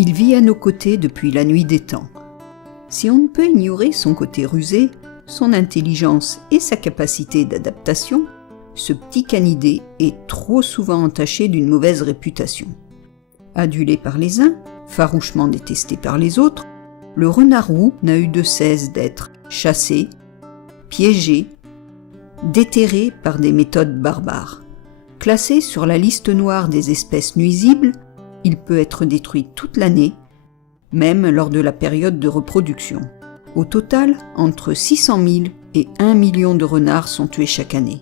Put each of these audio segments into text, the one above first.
Il vit à nos côtés depuis la nuit des temps. Si on ne peut ignorer son côté rusé, son intelligence et sa capacité d'adaptation, ce petit canidé est trop souvent entaché d'une mauvaise réputation. Adulé par les uns, farouchement détesté par les autres, le renard roux n'a eu de cesse d'être chassé, piégé, déterré par des méthodes barbares. Classé sur la liste noire des espèces nuisibles, il peut être détruit toute l'année, même lors de la période de reproduction. Au total, entre 600 000 et 1 million de renards sont tués chaque année.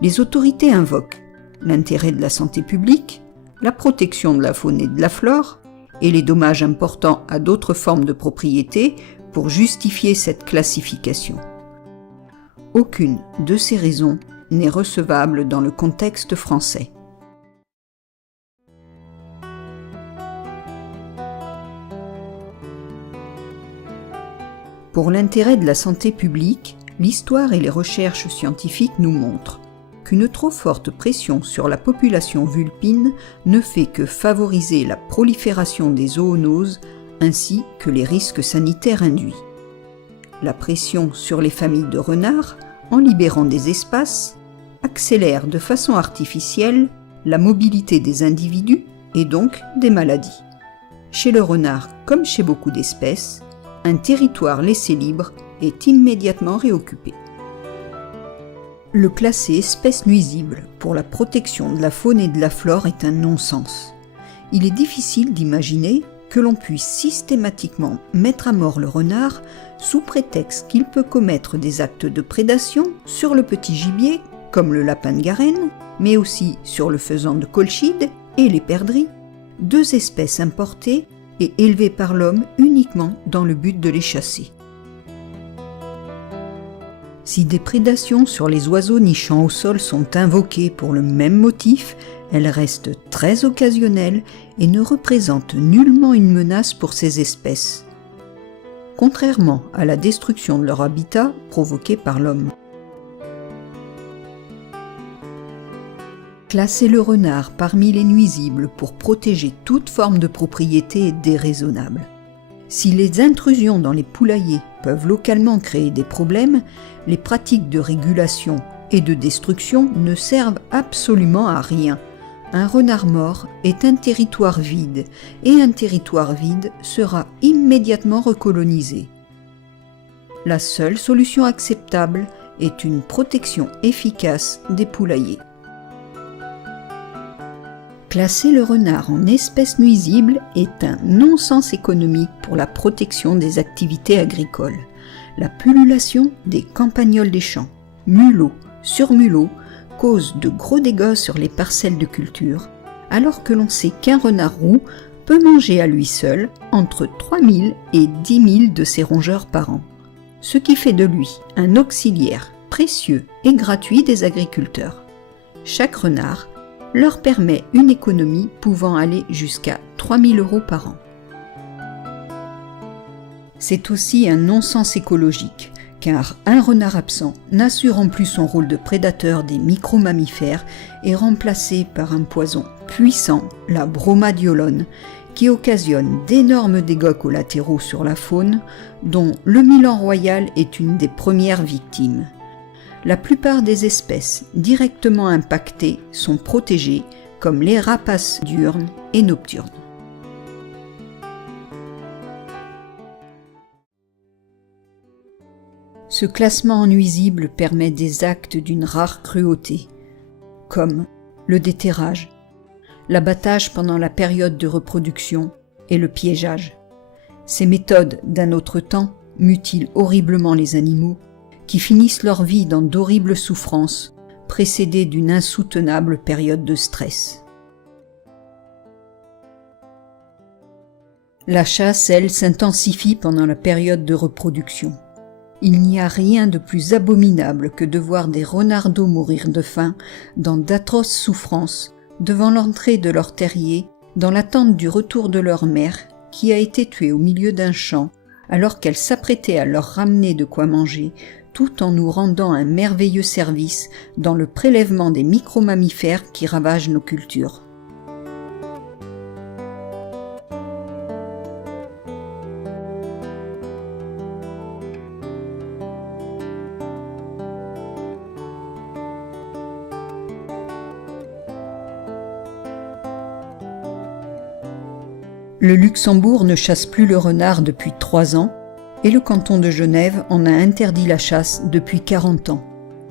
Les autorités invoquent l'intérêt de la santé publique, la protection de la faune et de la flore, et les dommages importants à d'autres formes de propriété pour justifier cette classification. Aucune de ces raisons n'est recevable dans le contexte français. Pour l'intérêt de la santé publique, l'histoire et les recherches scientifiques nous montrent qu'une trop forte pression sur la population vulpine ne fait que favoriser la prolifération des zoonoses ainsi que les risques sanitaires induits. La pression sur les familles de renards, en libérant des espaces, accélère de façon artificielle la mobilité des individus et donc des maladies. Chez le renard, comme chez beaucoup d'espèces, un territoire laissé libre est immédiatement réoccupé. Le classer espèce nuisible pour la protection de la faune et de la flore est un non-sens. Il est difficile d'imaginer que l'on puisse systématiquement mettre à mort le renard sous prétexte qu'il peut commettre des actes de prédation sur le petit gibier, comme le lapin de Garenne, mais aussi sur le faisan de Colchide et les perdrix, deux espèces importées et élevées par l'homme uniquement dans le but de les chasser. Si des prédations sur les oiseaux nichant au sol sont invoquées pour le même motif, elles restent très occasionnelles et ne représentent nullement une menace pour ces espèces, contrairement à la destruction de leur habitat provoquée par l'homme. Classer le renard parmi les nuisibles pour protéger toute forme de propriété est déraisonnable. Si les intrusions dans les poulaillers peuvent localement créer des problèmes, les pratiques de régulation et de destruction ne servent absolument à rien. Un renard mort est un territoire vide, et un territoire vide sera immédiatement recolonisé. La seule solution acceptable est une protection efficace des poulaillers. Classer le renard en espèce nuisible est un non-sens économique pour la protection des activités agricoles. La pullulation des campagnols des champs, mulots sur mulots, cause de gros dégâts sur les parcelles de culture, alors que l'on sait qu'un renard roux peut manger à lui seul entre 3 000 et 10 000 de ses rongeurs par an, ce qui fait de lui un auxiliaire précieux et gratuit des agriculteurs. Chaque renard leur permet une économie pouvant aller jusqu'à 3 000 € par an. C'est aussi un non-sens écologique, car un renard absent, n'assurant plus son rôle de prédateur des micro-mammifères, est remplacé par un poison puissant, la bromadiolone, qui occasionne d'énormes dégâts collatéraux sur la faune, dont le milan royal est une des premières victimes. La plupart des espèces directement impactées sont protégées, comme les rapaces diurnes et nocturnes. Ce classement en nuisible permet des actes d'une rare cruauté, comme le déterrage, l'abattage pendant la période de reproduction et le piégeage. Ces méthodes d'un autre temps mutilent horriblement les animaux, qui finissent leur vie dans d'horribles souffrances, précédées d'une insoutenable période de stress. La chasse, elle, s'intensifie pendant la période de reproduction. Il n'y a rien de plus abominable que de voir des renardeaux mourir de faim dans d'atroces souffrances devant l'entrée de leur terrier, dans l'attente du retour de leur mère, qui a été tuée au milieu d'un champ, alors qu'elle s'apprêtait à leur ramener de quoi manger, tout en nous rendant un merveilleux service dans le prélèvement des micro-mammifères qui ravagent nos cultures. Le Luxembourg ne chasse plus le renard depuis 3 ans et le canton de Genève en a interdit la chasse depuis 40 ans.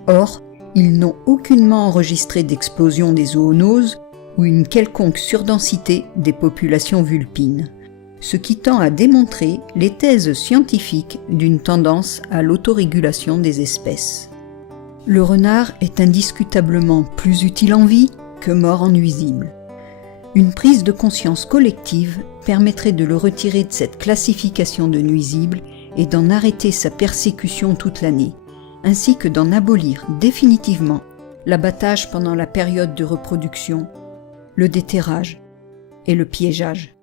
Or, ils n'ont aucunement enregistré d'explosion des zoonoses ou une quelconque surdensité des populations vulpines, ce qui tend à démontrer les thèses scientifiques d'une tendance à l'autorégulation des espèces. Le renard est indiscutablement plus utile en vie que mort en nuisible. Une prise de conscience collective permettrait de le retirer de cette classification de nuisible et d'en arrêter sa persécution toute l'année, ainsi que d'en abolir définitivement l'abattage pendant la période de reproduction, le déterrage et le piégeage.